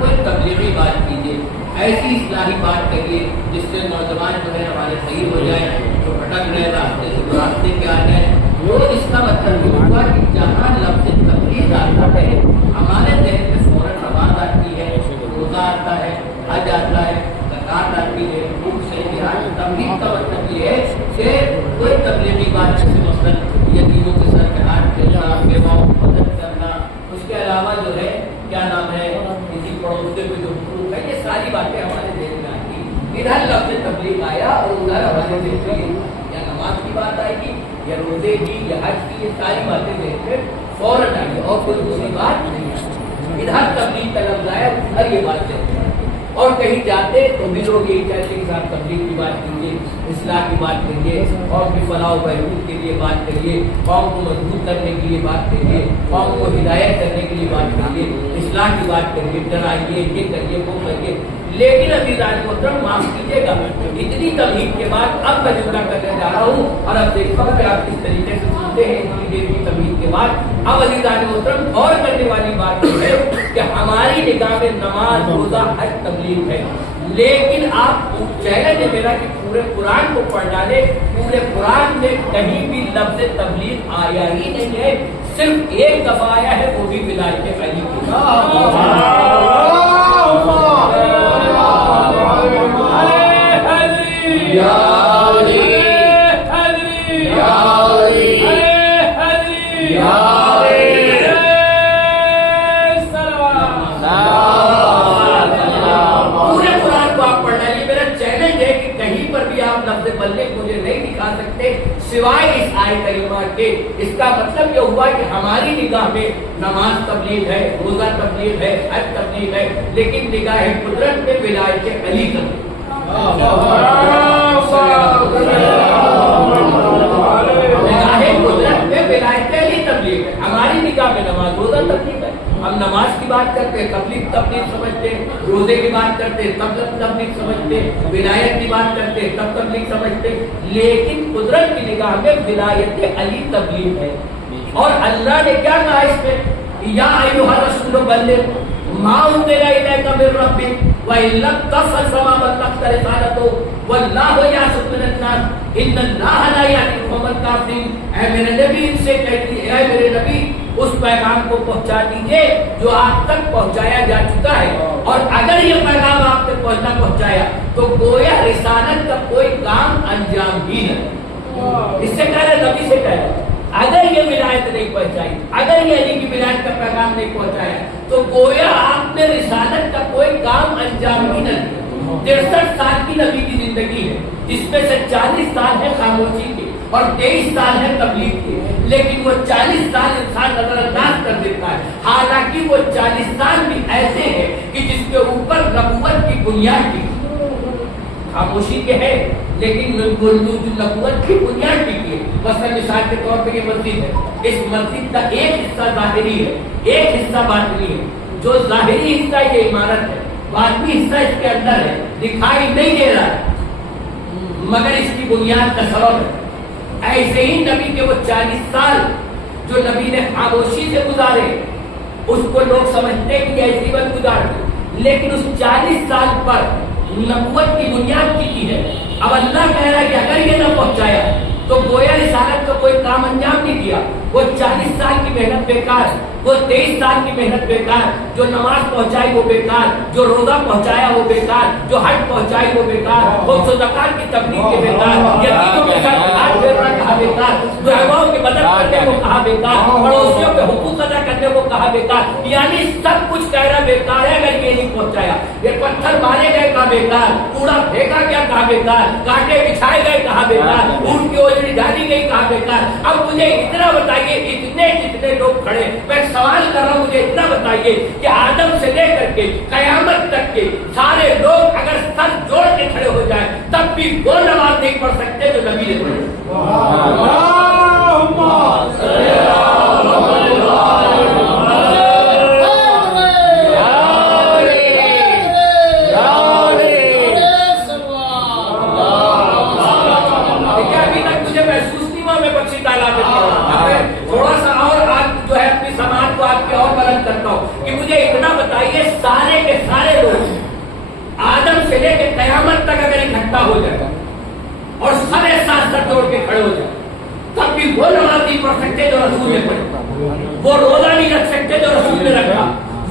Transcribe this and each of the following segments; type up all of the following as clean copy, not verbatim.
کوئی تبلیغی بات کیجیے، ایسی اصلاحی بات کریے جس سے نوجوان جو ہے ہمارے صحیح ہو جائے، جو بھٹک رہے راستے سے راستے کے آ جائے۔ وہ اس کا مطلب یہ ہوا کہ جہاں لفظ تبلیغ آتا ہے ہمارے ذہن میں فوراً نماز آتی ہے، روزہ آتا ہے، حج آتا ہے، زکوٰۃ آتی ہے، حقوق سے جہاد۔ تبلیغ کا مطلب یہ ہے کہ کوئی تبلیغی بات جیسے مثلاً یتیموں کے سر پہ ہاتھ پھیرنا، بیواؤں کو مدد کرنا، اس کے علاوہ جو ہے کیا نام ہے کسی پڑوسی پہ جو حقوق ہے، یہ ساری باتیں ہمارے ذہن میں آئی۔ ادھر لفظ تبلیغ آیا اور ادھر ہمارے ذہن میں یا نماز کی بات آئے گی یا روزے کی یا حج کی، یہ ساری باتیں ذہن میں فوراً آئی اور کوئی دوسری بات نہیں آئی۔ ادھر تبلیغ کا لفظ آیا، ادھر یہ بات ذہن میں آئی۔ اور کہیں جاتے تو بھی لوگ یہی کہتے ہیں کہ صاحب تبلیغ کی بات کیجیے، اصلاح کی بات کریے، قوم کی فلاح و بہبود کے لیے بات کریے، قوم کو مضبوط کرنے کے لیے بات کریے، قوم کو ہدایت کرنے کے لیے بات کریے، اصلاح کی بات کریے، ڈرائیے، یہ کریے، وہ کریے۔ لیکن ابھی راج محترم معاف کیجیے گا، اتنی تمہید کے بعد اب میں جملہ کرنے جا رہا ہوں اور اب دیکھتا ہوں کہ آپ کس طریقے سے سنتے ہیں۔ اتنی دیر کی تمہید کے بعد اب علی راج محترم غور کرنے والی بات یہ ہے کہ ہماری نگاہ میں نماز، روزہ، حج تبلیغ ہے، لیکن آپ چیلنج ہے میرا کہ پورے قرآن کو پڑھ ڈالے، پورے قرآن میں کہیں بھی لفظ تبلیغ آیا ہی نہیں ہے، صرف ایک دفعہ آیا ہے، وہ بھی ولایت علی کی۔ سوائے اس آیت کریمہ کے۔ اس کا مطلب یہ ہوا کہ ہماری نگاہ میں نماز تبلیغ ہے، روزہ تبلیغ ہے، حج تبلیغ ہے، لیکن نگاہ قدرت میں ولایت علی تبلیغ۔ نگاہ قدرت میں ولایت علی تبلیغ ہے، ہماری نگاہ میں نماز روزہ تبلیغ ہے۔ ہم نماز کی بات کرتے ہیں تبلیغ سمجھتے ہیں، روزے کی بات کرتے ہیں تب تبلیغ سمجھتے ہیں، ولایت کی بات کرتے ہیں تب تبلیغ سمجھتے ہیں، لیکن قدرت کی نگاہ میں ولایت علی تبلیغ ہے۔ اور اللہ نے کیا کہا اس میں؟ یا ایھا الرسول بلغ ما انزل الیک من ربک وان لم تفعل فما بلغت رسالتہ واللہ یعصمک من الناس ان اللہ لا یہدی القوم الکافرین۔ اے میرے نبی ان سے کہتی ہے، اے میرے نبی اس پیغام کو پہنچا دیجئے جو آپ تک پہنچایا جا چکا ہے، اور اگر یہ پیغام آپ تک پہنچایا تو گویا رسالت کا کوئی کام انجام ہی نہیں۔ اس سے کہہ رہے نبی سے کہہ رہے اگر یہ ولایت نہیں پہنچائی، اگر یہ علی کی ولایت کا پیغام نہیں پہنچایا تو گویا آپ نے رسالت کا کوئی کام انجام ہی نہیں دیا۔ 63 سال کی نبی کی زندگی ہے، جس میں سے 40 سال ہے خاموشی کے اور 23 سال ہے تبلیغ کے، لیکن وہ 40 سال انسان نظر انداز کر دیتا ہے، حالانکہ وہ 40 سال بھی ایسے ہیں کہ جس کے اوپر نبوت کی بنیاد کی خاموشی کے ہے، لیکن نبوت کی بنیاد ٹکی ہے۔ مثلا مثال کے طور پہ یہ مسجد ہے، اس مسجد کا ایک حصہ ظاہری ہے، ایک حصہ باطنی ہے۔ جو ظاہری حصہ یہ عمارت ہے، باطنی حصہ اس کے اندر ہے، دکھائی نہیں دے رہا ہے مگر اس کی بنیاد کا سبب ہے۔ ایسے ہی نبی کے وہ 40 سال جو نبی نے خاموشی سے گزارے، اس کو لوگ سمجھتے کہ ایسی وقت گزار دی، لیکن اس 40 سال پر نبوت کی بنیاد کی ہے۔ اب اللہ کہہ رہا ہے کہ اگر یہ نہ پہنچایا تو گویا رسالت کا کوئی کام انجام نہیں دیا۔ وہ 40 سال کی محنت بیکار، وہ 23 سال کی محنت بیکار، جو نماز پہنچائی وہ بیکار، جو روزہ پہنچایا وہ بیکار، جو حج پہنچائی وہ بیکار، وہ زکات کی تبلیغ کے بیکار، یتیموں کے ساتھ ہاتھ پھیرنا کہا بیکار، بیواؤں کی مدد کرنے کو کہا بیکار، پڑوسیوں کے حقوق ادا کرنے کو کہا بیکار۔ یعنی سب کچھ کہہ رہا بیکار ہے اگر یہ نہیں پہنچایا۔ یہ پتھر مارے گئے کہا بیکار، کوڑا پھینکا گیا کہا بیکار، کانٹے بچھائے گئے کہا بیکار، اونٹ کی اوجڑی ڈالی گئی کہا بیکار۔ اب مجھے اتنا بتائیے، اتنے جتنے لوگ کھڑے، میں سوال کر رہا ہوں، مجھے اتنا بتائیے کہ آدم سے لے کر کے قیامت تک کے سارے لوگ اگر سر جوڑ کے کھڑے ہو جائیں تب بھی وہ نماز نہیں پڑھ سکتے جو نبی نے پڑھی۔ تھوڑا سا اور آج جو ہے اپنی سماج کو آپ کے اور بلند کرتا ہوں کہ مجھے اتنا بتائیے سارے کے سارے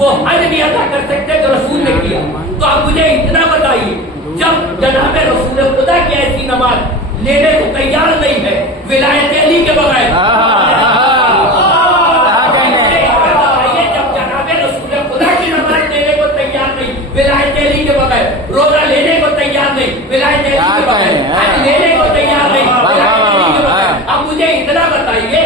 وہ حج بھی ادا کر سکتے جو رسول نے کیا. تو آپ مجھے اتنا بتائیے جب جناب رسول خدا کی ایسی نماز لینے کو تیار نہیں ہے ولایت علی کے بغیر, جب جناب رسول خدا کی نماز لینے کو تیار نہیں ولایت علی کے بغیر, روزہ لینے کو تیار نہیں ولایت علی کے بغیر, حج لینے کو تیار نہیں ولایت علی کے بغیر, اب مجھے اتنا بتائیے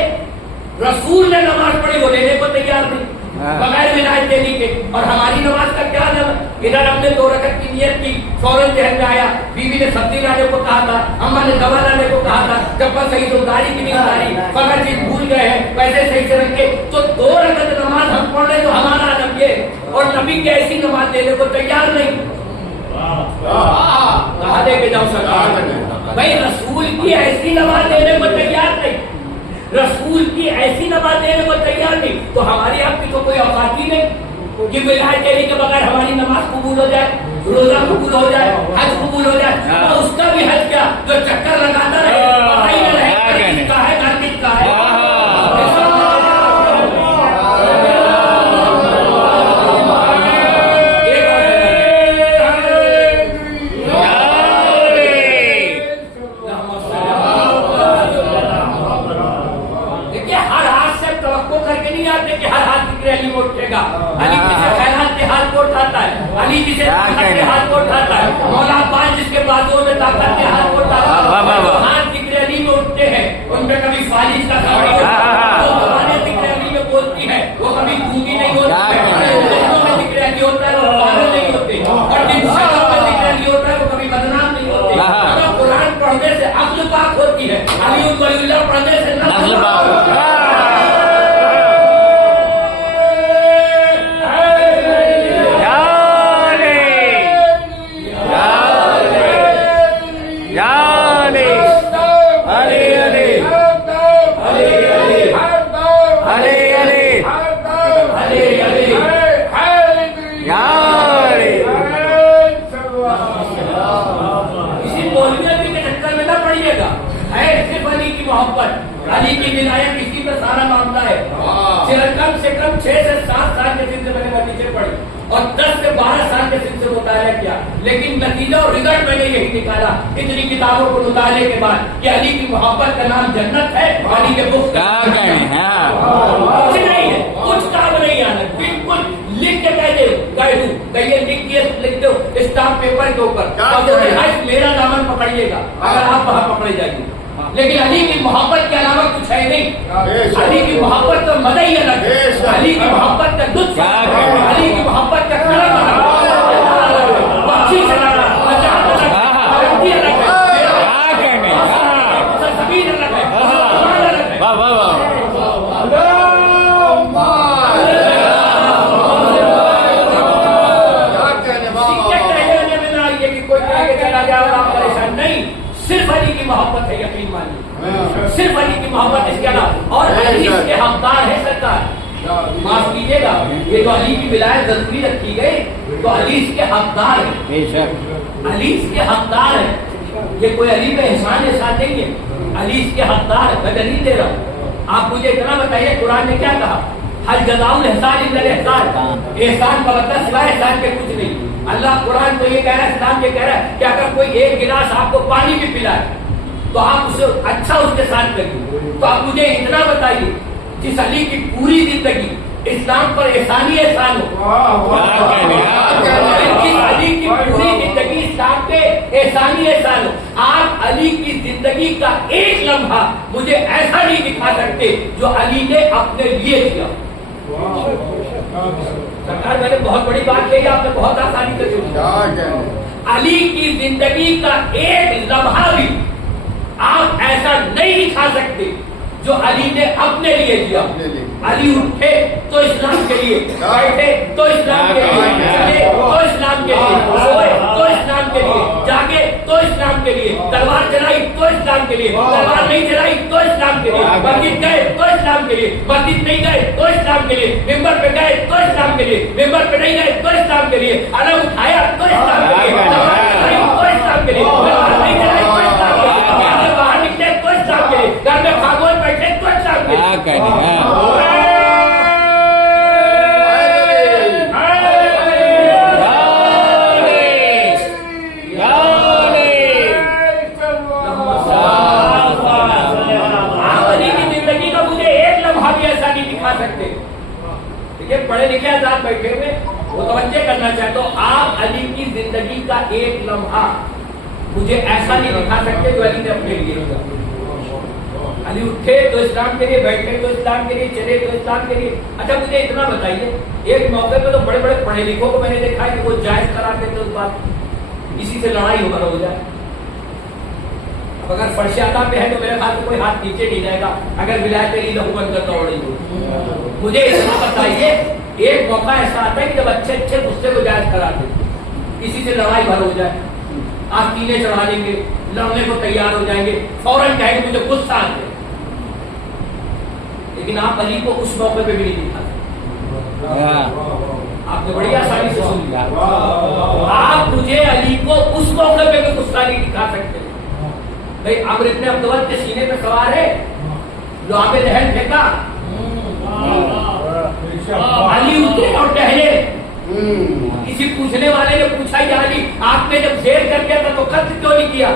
رسول نے نماز پڑھی وہ لینے کو تیار نہیں بغیر ولایت علی کے, اور ہماری نماز کا کیا نام؟ ادھر ہم نے 2 رکعت کی نیت کی, فوراً ذہن میں آیا بیوی نے سبزی لانے کو کہا تھا, اماں نے دوا لانے کو کہا تھا, چپل صحیح تو داڑھی کی نہیں اتاری, فقط چیز بھول گئے ہیں, پیسے صحیح سے رکھے, تو 2 رکعت نماز ہم پڑھ رہے تو ہمارا نبی ہے, اور نبی کی ایسی نماز دینے کو تیار نہیں. کہا دے کے جاؤ سرکار بھائی رسول کی ایسی نماز دینے کو تیار نہیں, رسول کی ایسی نماز دینے کو تیار نہیں, تو ہماری آپ کی تو کوئی اوقات ہی نہیں کہ ولایت علی کے بغیر ہماری نماز قبول ہو جائے, روزہ قبول ہو جائے, حج قبول ہو جائے. تو اس کا بھی حج کیا جو چکر لگاتا رہے پتہ ہی نہ رہے کس کا ہے گھر کس کا ہے. علی جسے خیرات کے ہاتھ کو اٹھاتا ہے, علی جسے طاقت کے ہاتھ کو اٹھاتا ہے, مولا عباس جس کے بازوؤں میں طاقت کے ہاتھ کو اٹھاتا ہے, جو ہاتھ ذکر علی میں اٹھتے ہیں ان پہ کبھی فالج کا خبر نہیں ہوتا, جو زبانیں ذکر علی میں بولتی ہے وہ کبھی گونگی نہیں ہوتی ہے, دلوں میں ذکر علی ہوتا ہے وہ پاگل نہیں ہوتے, اور جن شہروں میں ذکر علی ہوتا ہے وہ کبھی بدنام نہیں ہوتے. اگر قرآن پڑھنے سے عقل پاک ہوتی ہے, علی ولی اللہ پڑھنے سے نسل پاک ہوتی ہے. علی کی ولایت اسی میں سارا معاملہ ہے. کم سے کم 6 سے 7 سال کے سن سے میں نے نتیجے پڑھی اور 10 سے 12 سال کے سن سے مطالعہ کیا, لیکن نتیجہ اور رزلٹ میں نے یہی نکالا اتنی کتابوں کو مطالعے کے بعد کہ علی کی محبت کا نام جنت ہے, علی کے بغض کا کچھ نہیں ہے, کچھ کام نہیں آنا, بالکل لکھ کے کہہ دوں کہ یہ لکھ دو اسٹامپ پیپر کے اوپر, میرا دامن پکڑیے گا اگر آپ وہاں پکڑے جائیے, لیکن علی کی محبت کے علاوہ کچھ ہے نہیں. علی کی محبت کا مزہ ہی الگ ہے, علی کی محبت کا لطف, علی کی محبت کا کرم الگ ہے, بخشش الگ ہے, نجات الگ ہے, رحمت الگ ہے, زمین الگ ہے, آسمان الگ ہے. واہ واہ واہ. صرف علی کی محبت ہے, یقین مانیے صرف علی کی محبت, اس کے علاوہ اور علی اس کے حقدار ہے سرکار. معاف کیجیے گا, یہ تو علی کی ولایت ضروری رکھی گئی تو علی اس کے حقدار ہے, علی اس کے حقدار ہے. یہ کوئی علی کا احسان نہیں ہے, علی اس کے حقدار ہے, میں دلیل دے رہا ہوں. آپ مجھے اتنا بتائیے قرآن نے کیا کہا, ہر جزاء الاحسان الا الاحسان, احسان کا مطلب سوائے احسان کے کچھ نہیں. اللہ قرآن تو یہ کہہ رہا ہے, اسلام یہ کہہ رہا ہے کہ اگر کوئی ایک گلاس آپ کو پانی بھی پلائے تو آپ اسے اچھا اس کے ساتھ کریے. تو آپ مجھے اتنا بتائیے جس علی کی پوری زندگی اسلام پر احسانی احسان ہو, جس علی کی پوری زندگی اسلام پہ احسانی احسان ہو, آپ علی کی زندگی کا ایک لمحہ مجھے ایسا نہیں دکھا سکتے جو علی نے اپنے لیے کیا. سرکار میں نے بہت بڑی بات کہی, آپ نے بہت آسانی سے سنی. علی کی زندگی کا ایک لمحہ بھی آپ ایسا نہیں دکھا سکتے جو علی نے اپنے لیے دیا. علی اٹھے تو اسلام کے لیے, بیٹھے تو اسلام کے لیے, چلے تو اسلام کے لیے, سوئے تو اسلام کے لیے, جاگے تو اسلام کے لیے, تلوار چلائی تو اسلام کے لیے, تلوار نہیں چلائی تو اسلام کے لیے, مسجد گئے تو اسلام کے لیے, مسجد نہیں گئے تو اسلام کے لیے, ممبر پہ گئے تو اسلام کے لیے, ممبر پہ نہیں گئے تو اسلام کے لیے, علم اٹھایا تو اسلام کے لیے, تلوار چلائی تو اسلام کے لیے, تلوار نہیں چلائی تو اسلام کے لیے, گھر سے باہر نکلے تو اسلام کے لیے, گھر میں خاموش بیٹھے تو اسلام کے لیے. चाहता हूँ, आप अली की जिंदगी का एक लम्हा मुझे ऐसा नहीं दिखा सकते जो अली ने अपने लिए किया। अली उठे तो इस्लाम के लिए, बैठे तो इस्लाम के लिए, चले तो इस्लाम के लिए। अच्छा मुझे इतना बताइए, एक मौके पे तो बड़े बड़े पढ़े लिखों को मैंने देखा है कि वो जायज कराते थे उस बात, इसी से लड़ाई होकर हो जाए। अब अगर फर्शियाता पे है तो मेरे ख्याल से कोई हाथ नीचे नहीं जाएगा अगर विलायत अली लहू बनकर दौड़ी हो। मुझे इतना बताइए, एक मौका ऐसा आता है कि जब अच्छे अच्छे गुस्से को जायज कराते, इसी से लड़ाई भर हो जाए, आप कीने चढ़ा देंगे, लड़ने को तैयार हो जाएंगे, फौरन कहेंगे मुझे गुस्सा आ गया। लेकिन आप अली को उस मौके पे भी नहीं दिखाते। आपने बड़ी आसानी से सुन लिया। आप मुझे अली को उस मौके पे भी गुस्सा नहीं दिखा सकते। भाई अमर इब्न अब्दुल के सीने पे सवार है, लुआबे दहन फेंका, अली उतरे और टहले। किसी पूछने वाले ने पूछा, या अली आपने जब शेर कर दिया था तो कत्ल क्यों नहीं किया?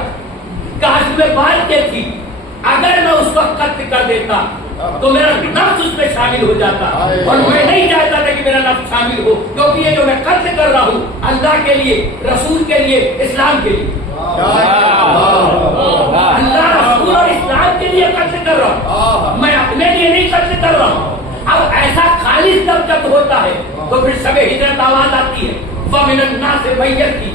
काश में बात क्या थी, अगर मैं उस वक्त कत्ल कर देता तो मेरा नफ्स उसमें शामिल हो जाता, और मैं नहीं चाहता था कि मेरा नफ्स शामिल हो, क्योंकि ये जो मैं कत्ल कर रहा हूँ अल्लाह के लिए, रसूल के लिए, इस्लाम के लिए, अल्लाह रसूल और इस्लाम के लिए कत्ल कर रहा हूँ, मैं अपने लिए नहीं कत्ल कर रहा हूँ। अब ऐसा खालिस जब होता है तो फिर सबे हिजरत आवाज आती है, वमिनन्नास से मैयत की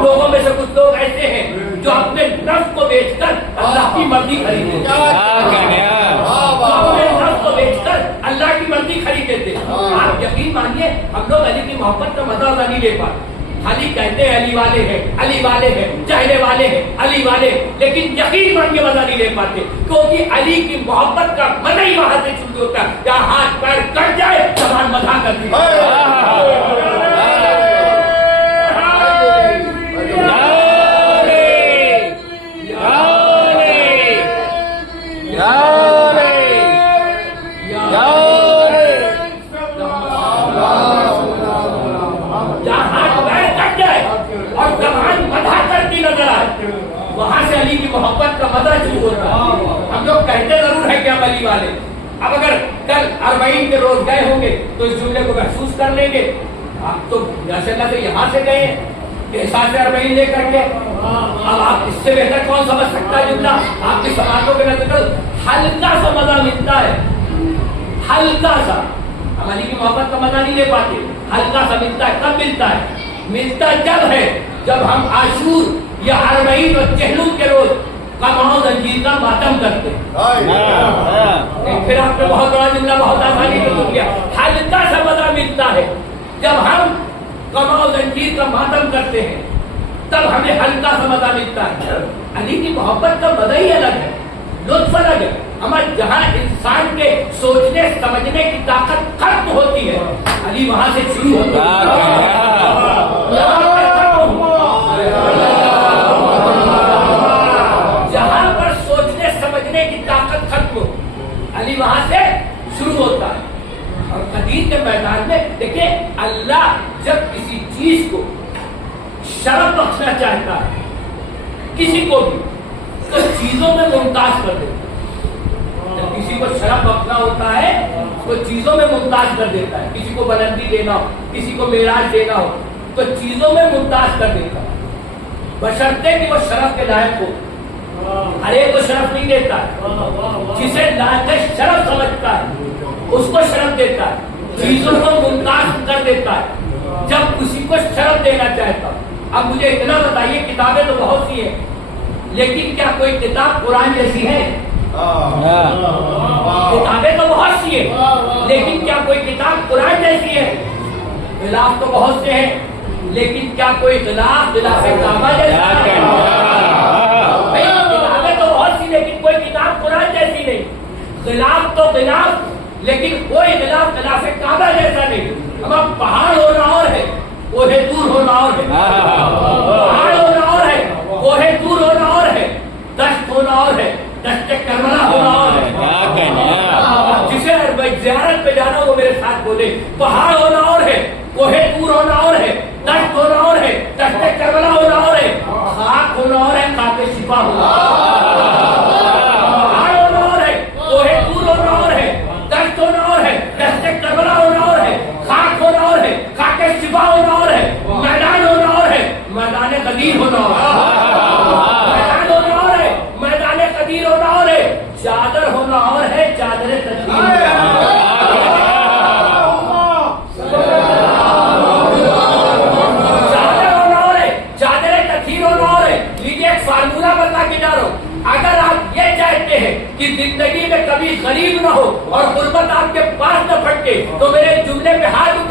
लोगों में से कुछ लोग ऐसे हैं जो अपने नफ्स को बेचकर अल्लाह की मर्जी खरीदे, अपने नफ्स को बेचकर अल्लाह की मर्जी खरीदे थे। आप यकीन मानिए, हम लोग अली की मोहब्बत का मजा नहीं ले पाते। खाली कहते हैं अली वाले हैं, अली वाले हैं, चाहने वाले हैं, अली वाले, लेकिन यकीन मान के मजा नहीं ले पाते, क्योंकि अली की मोहब्बत का मजा ही वहां से शुरू होता है जहाँ हाथ पैर कट जाए जबान मजा करती है। वहां से अली की मोहब्बत का मजा शुरू होता है। हम लोग कहते जरूर है कि हम अली वाले, अब अगर कल अरबईन के रोज गए होंगे तो इस जुमले को महसूस कर लेंगे। आप तो माशाअल्लाह से यहाँ से गए एहसास अरबईन लेकर के, अब आप इससे बेहतर कौन समझ सकता है जुमला? आपकी समाजों के नजर हल्का सा मजा मिलता है, हल्का सा। हम अली की मोहब्बत का मजा नहीं ले पाते, हल्का सा मिलता है। कब मिलता है? मिलता जब है जब हम आशूर या अरबईन और चहलूम के रोज कमाओ जंजीर का मातम करते। फिर आपने बहुत बड़ा जुमला बहुत आसानी से सुन लिया। हल्का सा मजा मिलता है जब हम कमाओ जंजीर का मातम करते हैं, तब हमें हल्का सा मजा मिलता है। अली की मोहब्बत का मजा ही अलग है, लुत्फ अलग है। हमारे जहाँ इंसान के सोचने समझने की ताकत खत्म होती है, अली वहां से शुरू होता है। जहां पर सोचने समझने की ताकत खत्म, अली वहां से शुरू होता है। और कदीर के मैदान में देखिए, अल्लाह जब किसी चीज को शरफ बख्शना चाहता है किसी को भी, तो चीजों में मुमताज कर देता है। जब किसी को शरफ बख्शना होता है तो चीजों में मुमताज कर देता है। किसी को बुलंदी देना हो, किसी को मेराज देना हो, तो चीजों में मुमताज कर देता है, बशर्ते कि वो शरफ के लायक हो। हर एक को शरफ नहीं देता है, जिसे लायक शरफ समझता है उसको शरफ देता है, चीजों को मुमताज कर देता है जब किसी को शरफ देना चाहता है। अब मुझे इतना बताइए, किताबें तो बहुत सी हैं, लेकिन क्या कोई किताब कुरान जैसी है? किताबें तो बहुत सी है, लेकिन क्या कोई किताब कुरान जैसी है? खिलाफ तो बहुत से हैं, लेकिन क्या कोई खिलाफ काबा जैसा है? भाई किताबें तो बहुत सी, लेकिन कोई किताब कुरान जैसी नहीं। खिलाफ तो खिलाफ, लेकिन कोई खिलाफ काबा जैसा नहीं। अब पहाड़ होना और है, कोहे दूर होना और है, पहाड़ होना और है, कोहे दूर होना और है, दश्त होना और है, दश्त करबला होना और है। जिसे ज़ियारत पे जाना वो मेरे साथ बोले, पहाड़ होना और है, कोहे दूर होना और है, दश्त होना और है, दश्त करबला होना और है, खाक होना और है, खाके शिफा होना। पहाड़ होना और है, कोहे दूर होना और है, दश्त होना और है, दश्त करबला होना और है,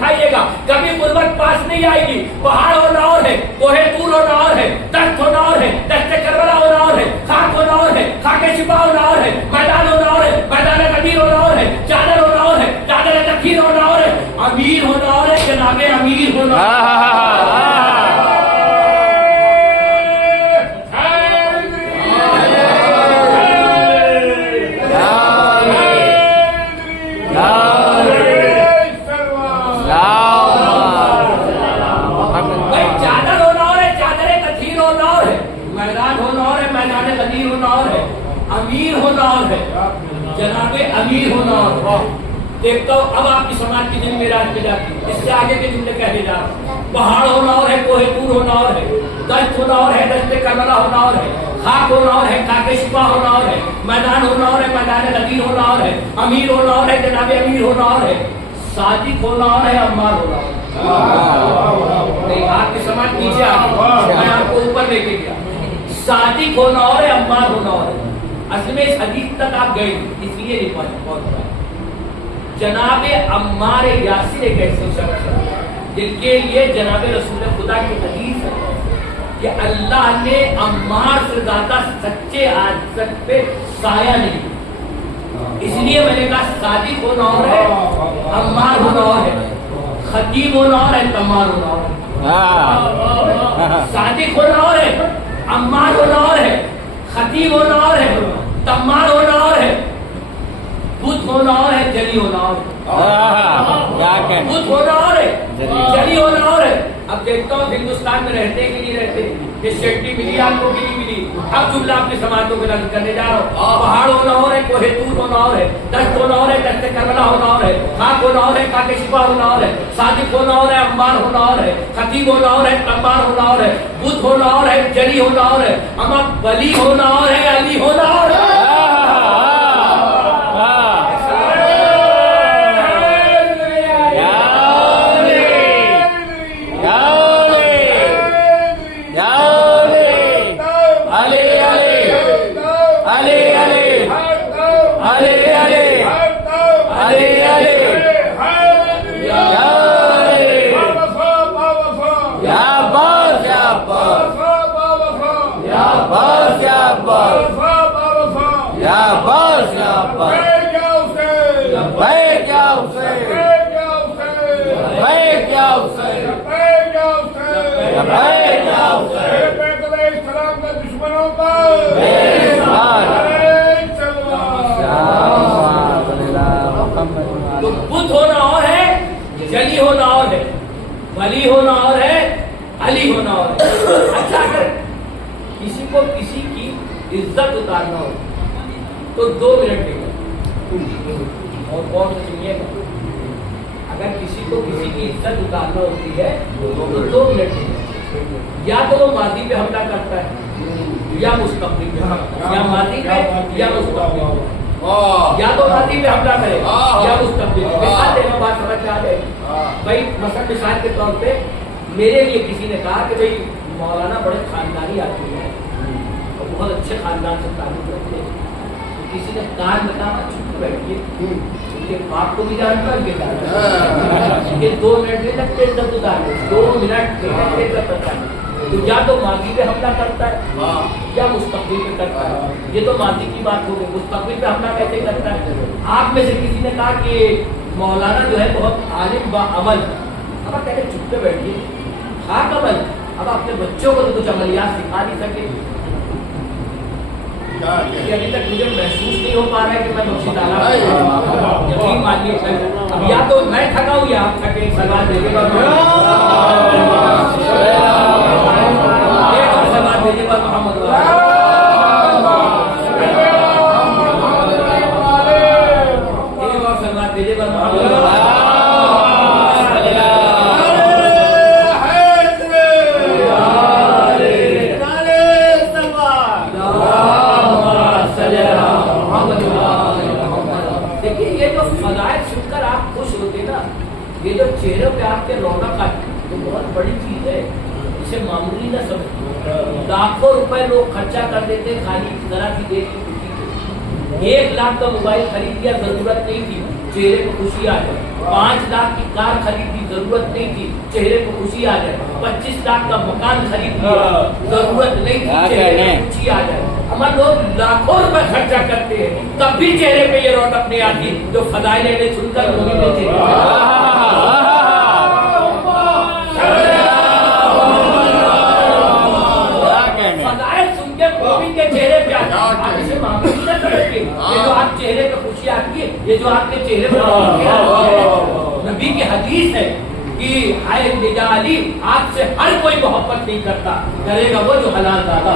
اٹھائیے گا کبھی غربت پاس نہیں آئے گی. پہاڑ ہونا اور ہے, کوہ طور ہونا اور ہے, تخت ہونا اور ہے, تخت کربلا ہونا اور ہے, خاک ہونا اور ہے, خاک شفا ہونا اور ہے, میدان ہونا اور ہے, میدان غدیر ہونا اور ہے, چادر ہونا اور ہے, چادر تکفیر ہونا اور ہے, امیر ہونا اور ہے, جناب امیر ہونا. امیر ہونا اور ہے, جناب امیر ہونا اور ہے. دیکھتا ہوں اب آپ کی سماج کی دن میں رات میں جاتی, اس سے آگے کے جملے کہنے جا رہا ہوں. پہاڑ ہونا اور ہے, کوہ طور ہونا اور ہے, دشت ہونا اور ہے, دشت کربلا ہونا اور ہے, خاک ہونا اور ہے, خاک شفا ہونا اور ہے, میدان ہونا اور ہے, میدان غدیر ہونا اور ہے, امیر ہونا اور ہے, جناب امیر ہونا اور ہے, صادق ہونا اور ہے, عمار ہونا اور ہے. نہیں, آپ کی سماج نیچے آ گئی, میں آپ کو اوپر لے کے گیا. صادق ہونا اور ہے, عمار ہونا اور ہے. اصل میں اس حدیث تک آپ گئے اس لیے نہیں پہنچ پائے. جناب عمار یاسر ایک ایسے شخص ہے جن کے لیے جناب رسول خدا کی حدیث ہے کہ اللہ نے عمار سے زیادہ سچے آدمی پہ سایہ نہیں. اس لیے میں نے کہا صادق ہونا اور ہے, عمار ہونا اور ہے, خطیب ہونا اور ہے, تمار ہونا اور ہے. صادق ہونا اور ہے, عمار ہونا اور ہے, خطیب ہونا اور ہے, تمار ہونا اور ہے, بدھ ہونا اور ہے, جلی ہونا اور ہے. بدھ ہونا اور ہے, جلی ہونا اور ہے. اب دیکھتا ہوں ہندوستان میں رہتے کہ نہیں رہتے, یہ شیٹی ملی آپ کو کہ نہیں ملی. اب جملہ اپنی سماجوں کو نقل کرنے جا رہا ہوں. پہاڑ ہونا اور ہے, کوہ طور ہونا اور ہے, دشت ہونا اور ہے, دشت کربلا ہونا اور ہے, خاک ہونا اور ہے, خاک شفا ہونا اور ہے, صادق ہونا اور ہے, عمار ہونا اور ہے, خطیب ہونا اور ہے, تمار ہونا اور ہے, بدھ ہونا اور ہے, جلی ہونا اور ہے, اما ولی ہونا اور ہے, علی ہونا اور ہے. تو بدھ ہونا اور ہے, جلی ہونا اور ہے, ولی ہونا اور ہے, علی ہونا اور ہے. اچھا, اگر کسی کو کسی کی عزت اتارنا ہو تو 2 منٹ لے گا. اور کون سے سنیے گا, اگر کسی کو کسی کی عزت اتارنا ہوتی ہے تو 2 منٹ لے گا. یا تو وہ ماضی پہ حملہ کرتا ہے یا مستقبل پہ, یا ماضی پہ یا مستقبل پہ, یا تو ماضی پہ حملہ کرے یا مستقبل پہ. مثال دینا بات سمجھ آ جائے. بھائی مثال کے طور پہ میرے لیے کسی نے کہا کہ بھائی مولانا بڑے خاندانی آدمی ہیں اور بہت اچھے خاندان سے تعلق رکھتے ہیں. کسی نے کان میں کہا چھپ بیٹھیے, آپ کو بھی جانتا ہے کہ 2 منٹ نہیں لگتے عزت اتارنے, 2 منٹ نہیں لگتے عزت اتارنے. تو یا تو ماضی پہ حملہ کرتا ہے یا مستقبل پہ کرتا ہے. یہ تو ماضی کی بات ہو گئی. مستقبل پہ حملہ کیسے کرتا ہے؟ آپ میں سے کسی نے کہا کہ مولانا جو ہے بہت عالم با عمل. اب آپ کہتے چھپ کے بیٹھیے, خاک عمل. اب اپنے بچوں کو تو کچھ عملیات سکھا نہیں سکے. ابھی تک مجھے محسوس نہیں ہو پا رہا ہے کہ میں بخشی تعالیٰ یقین مانیے. اب یا تو میں تھکا ہوں یا آپ تھکے. سوال دیجیے گا, سوال دیجیے گا محمد سوال دیجیے گا محمد. یہ جو چہروں پہ آپ کے رونق آتی ہے وہ بہت بڑی چیز ہے, اسے معمولی نہ سمجھو. لاکھوں روپے لوگ خرچہ کر دیتے خالی ذرا سی دیر کی خوشی. 1 لاکھ کا موبائل خرید لیا, ضرورت نہیں تھی, چہرے کو خوشی آ جائے. 5 लाख की कार खरीदी, जरूरत नहीं थी, चेहरे पे खुशी आ जाए। 25 लाख का मकान खरीद लिया, जरूरत नहीं थी, चेहरे पे खुशी आ जाए। हमारे लोग लाखों रुपए खर्चा करते हैं, तब भी चेहरे पे ये रौनक नहीं आती जो फदाइल ने सुनकर लोगों के चेहरे के चेहरे पे आती है। ये जो आप चेहरे पे खुशी आती है, ये जो आपके चेहरे पे नबी की हदीस है कि हाय निजाली, आपसे हर कोई मोहब्बत नहीं करता, करेगा वो जो हलाल दाता।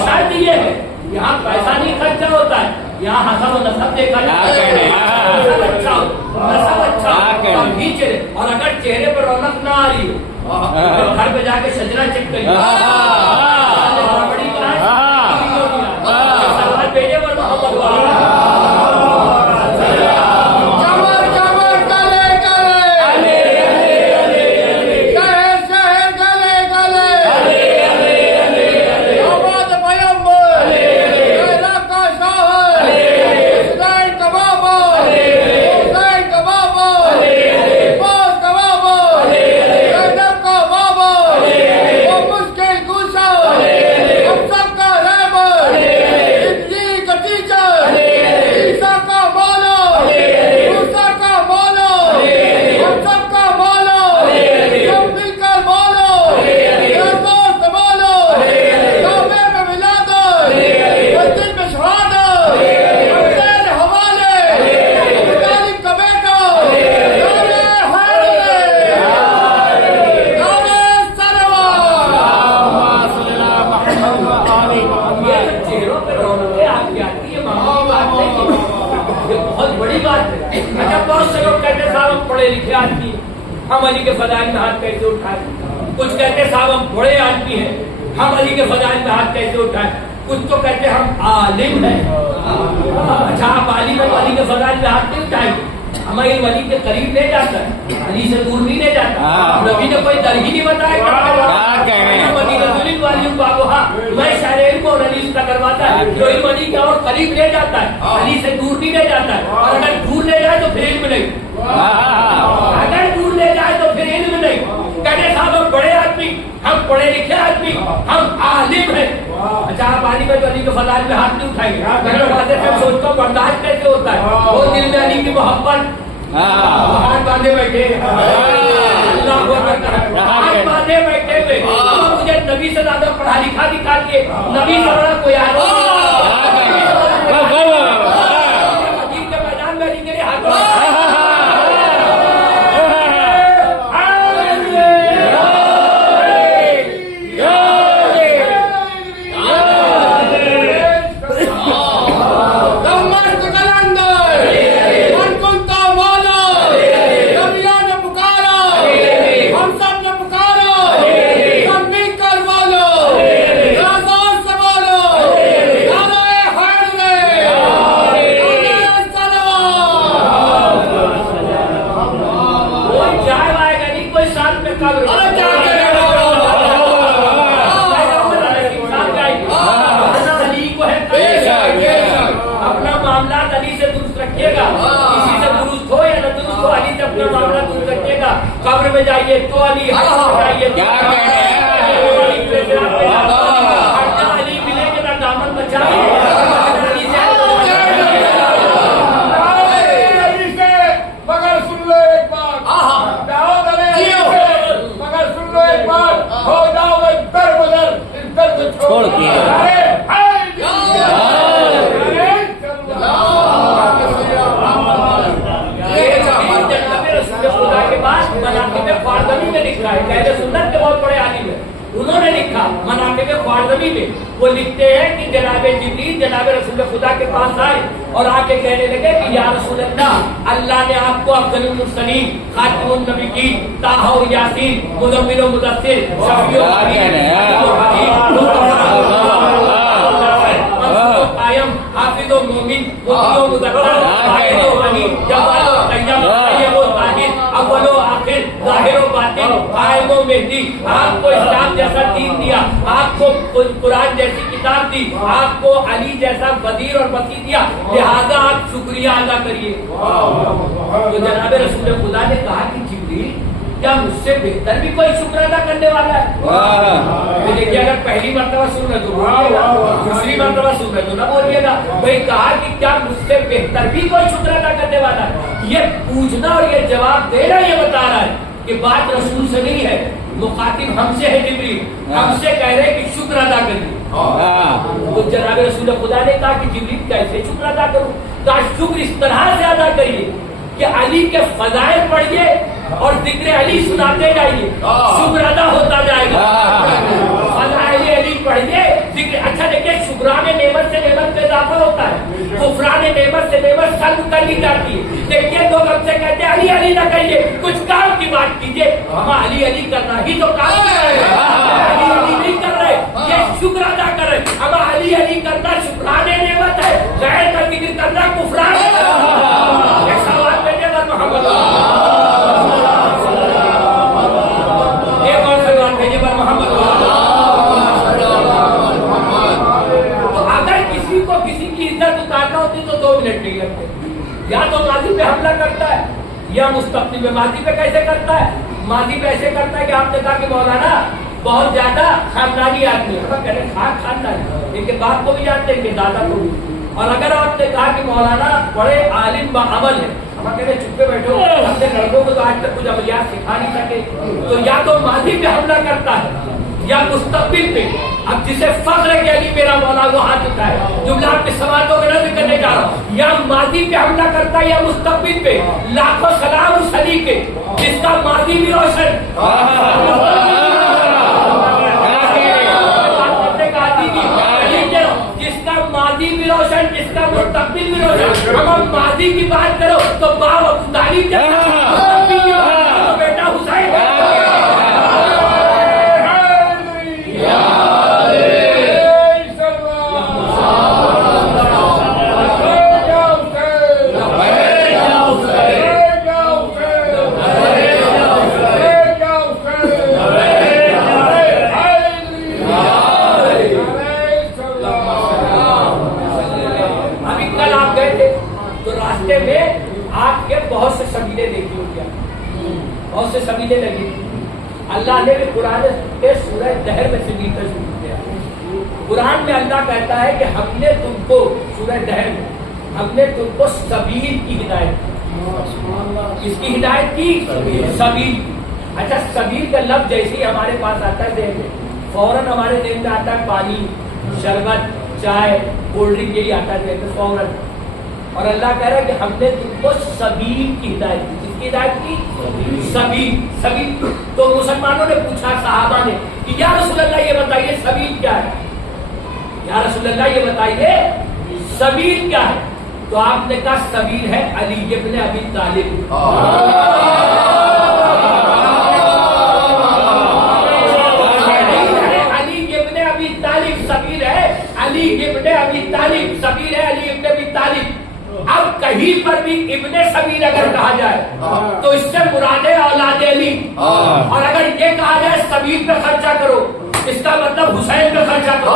शर्त ये है, यहाँ पैसा नहीं खर्चा होता है, यहाँ हसब और नसब देखा जाता है। नसब अच्छा हो, नसब अच्छा हो, तभी चेहरे। और अगर चेहरे पर रौनक ना आ रही हो, घर पे जाके सजना चेक करिए, भेजे पर मोहब्बत वाला हम अली के फजाइल में हाथ कैसे उठाए। कुछ कहते साहब हम बड़े आदमी हैं, हम अली के फजाइल में हाथ कैसे उठाए। कुछ तो कहते हम आलिम हैं। अच्छा, आप आलिम है तो अली के फजाइल में हाथ नहीं उठाएंगे। हमारे वली के करीब नहीं जाता है, अली से दूर भी नहीं जाता। नबी ने कोई दर ही नहीं बताया। मैं शायर को अली उसका करवाता है, जो वली के और करीब ले जाता है, अली से दूर भी नहीं जाता है। और अगर दूर ले जाए तो फिर इल्म नहीं, अगर दूर ले जाए तो फिर इल्म नहीं। कहते साहब हम बड़े आदमी, हम पढ़े लिखे आदमी, हम आलिम हैं। अच्छा, आप आलिम है तो अली के फजाइल में हाथ नहीं उठाएंगे। सोचता हूँ बर्दाश्त कैसे होता है। वो दिल में अली की मोहब्बत, हाथ बांधे बैठे, हाथ बांधे बैठे हुए। मुझे नबी से ज्यादा पढ़ा लिखा दिखा के, नबी से बड़ा कोई आदमी के मैदान में अली के लिए हाथ कब्र में जाइए तो अली, जाइए क्या अली मिलेंगे ना दामन बचाइए। मगर सुन लो एक बात, मगर सुन लो एक बात, हो जाओ दर बदर, इस दर्द छोड़ के सुन्नत के बहुत बड़े आलिम है, उन्होंने लिखा मनाक़िब ख्वारज़मी में, वो लिखते हैं कि जनाब जिब्रील जनाब रसूल खुदा के पास आए और आके कहने लगे कि या रसूल अल्लाह, अल्लाह ने आपको अफ़ज़लुल मुरसलीन, खातिमुन नबिय्यीन, ताहा व यासीन, मुज़म्मिल व मुदस्सिर, शफ़ी व कायम, हाफ़िज़ व मोमिन, मुफ़ती व मुज़क्कर, वाहिद व गनी, जवाद व तय्यब, तय्यब व ताहिर, अव्वल व आखिर, ज़ाहिर व बातिन, कायम व मेहदी, आपको इस्लाम जैसा दीन दिया, आपको कुरान जैसी किताब दी, आपको अली जैसा वज़ीर और वसी दिया, लिहाजा आप शुक्रिया अदा करिए। تو جناب رسول خدا نے کہا کہ جبریل کیا مجھ سے بہتر بھی کوئی شکر ادا کرنے والا ہے؟ دیکھیے اگر پہلی مرتبہ سن رہے تو بولیے گا، دوسری مرتبہ سن رہے تو نہ بولیے گا. بھائی کہا کہ کیا مجھ سے بہتر بھی کوئی شکر ادا کرنے والا ہے؟ یہ پوچھنا اور یہ جواب دینا یہ بتا رہا ہے کہ بات رسول سے نہیں ہے، مخاطب ہم سے ہے جبریل، ہم سے کہہ رہے کہ شکر ادا کریے. تو جناب رسول خدا نے کہا کہ جبریل کیسے شکر ادا کروں؟ کہا شکر اس طرح سے ادا کریے کہ علی کے فضائل پڑھیے اور ذکر علی سناتے جائیے، شکر ادا ہوتا جائے گا. فضائل علی پڑھیے، ذکر. اچھا دیکھیے، شکران نعمت سے نعمت میں اضافہ ہوتا ہے، غفران نعمت سے نعمت سلب کر لی جاتی ہے. دیکھیے لوگ ہم سے کہتے ہیں علی علی نہ کریے، کچھ کام کی بات کیجیے. ہم علی علی کرنا ہی تو کام کر رہے ہیں، علی علی نہیں کر رہے، یہ شکر ادا کر رہے. ہم علی علی کرنا شکران نعمت ہے، غیر کا ذکر کرنا غفران نعمت ہے. یہ سوال بیٹے پر محمد تو 2 منٹ نہیں لگتے. یا تو ماضی پہ حملہ کرتا ہے یا مستقبل میں. ماضی پہ کیسے کرتا ہے؟ ماضی پہ ایسے کرتا ہے کہ آپ نے کہا کہ مولانا بہت زیادہ خاندانی آدمی ہے، کہتے ہیں خاندان، ان کے باپ کو بھی جانتے ہیں، ان کے دادا کو بھی. اور اگر آپ نے کہا کہ مولانا بڑے عالم با عمل ہے، ہم کہتے ہیں چپ کے بیٹھو، اپنے لڑکوں کو تو آج تک کچھ عملیات سکھا نہیں سکے. تو یا تو ماضی پہ حملہ کرتا ہے یا مستقبل پہ. اب جسے فخر ہے کہ علی میرا مولا وہ ہاتھ اٹھائے، جملہ آپ کے سوالوں کا نظر کرنے جا رہا ہوں. یا ماضی پہ حملہ کرتا ہے یا مستقبل پہ. لاکھوں سلام اس علی کے جس کا ماضی بھی روشن، جس کا ماضی بھی روشن، جس کا مستقبل بھی روشن. ہم ماضی کی بات کرو تو باپ ابو طالب، مستقبل کی بات کرو تو بیٹا حسین. بہت سے سبیلے دیکھی ہو گیا، بہت سے سبیلے لگی. اللہ نے بھی قرآن کے سورہ دہر میں سبیل کا شروع کیا. قرآن میں اللہ کہتا ہے کہ ہم نے تم کو، سورہ دہر میں ہم نے تم کو سبیل کی ہدایت کی. اس کی ہدایت کی سبیل. اچھا سبیل کا لفظ جیسے ہی ہمارے پاس آتا ہے ذہن میں، فوراً ہمارے ذہن میں آتا ہے پانی، شربت، چائے، کولڈ ڈرنک، یہی آتا ہے ذہن میں فوراً. اور اللہ کہہ رہا ہے کہ ہم نے تم کو سبیل کی ہدایت کی. کس کی ہدایت کی؟ سبیل. سبیل. تو مسلمانوں نے پوچھا صحابہ نے کہ یا رسول اللہ یہ بتائیے سبیل کیا ہے؟ یا رسول اللہ یہ بتائیے سبیل کیا ہے؟ تو آپ نے کہا سبیل ہے علی ابن ابی طالب. علی ابن ابی طالب سبیل ہے، علی ابن ابی طالب سبیل ہے، علی ابن ابی طالب. اب کہیں پر بھی ابن سبیل اگر کہا جائے تو اس سے مراد ہے اولاد علی. اور اگر یہ کہا جائے سبیل پہ خرچہ کرو، اس کا مطلب حسین پہ خرچہ کرو.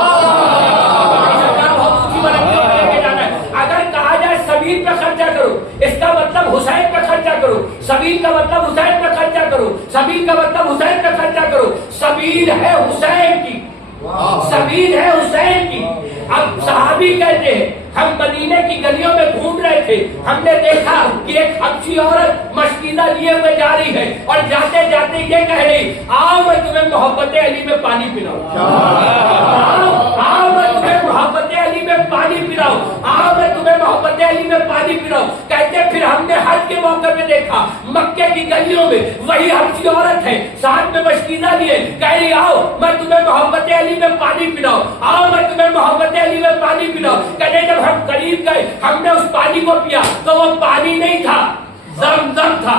بہت اونچی بلندیوں پہ لے کے جانا ہے. اگر کہا جائے سبیل پہ خرچہ کرو، اس کا مطلب حسین پہ خرچہ کرو. سبیل کا مطلب حسین پہ خرچہ کرو. سبیل کا مطلب حسین پہ خرچہ کرو. سبیل ہے حسین کی، سبیل ہے حسین کی. اب صحابی کہتے ہیں ہم مدینے کی گلیوں میں گھوم رہے تھے، ہم نے دیکھا کہ ایک حبشی عورت مشکیزہ لیے ہوئے جا رہی ہے اور جاتے جاتے یہ کہہ رہی آؤ میں تمہیں محبت علی میں پانی پلاؤں، آؤ میں تمہیں محبت علی میں پانی پلاؤں، آؤ میں تمہیں محبت علی میں پانی پلاؤں. کہتے پھر ہم نے حج کے موقع پہ دیکھا مکے کی گلیوں میں وہی حبشی عورت ہے ساتھ میں مشکیزہ لیے کہہ رہی آؤ میں تمہیں محبت علی میں پانی پلاؤں، آؤ میں تمہیں محبت علی میں پانی پلاؤں. کہتے جب ہم قریب گئے ہم نے اس پانی کو پیا تو وہ پانی نہیں تھا، زمزم تھا.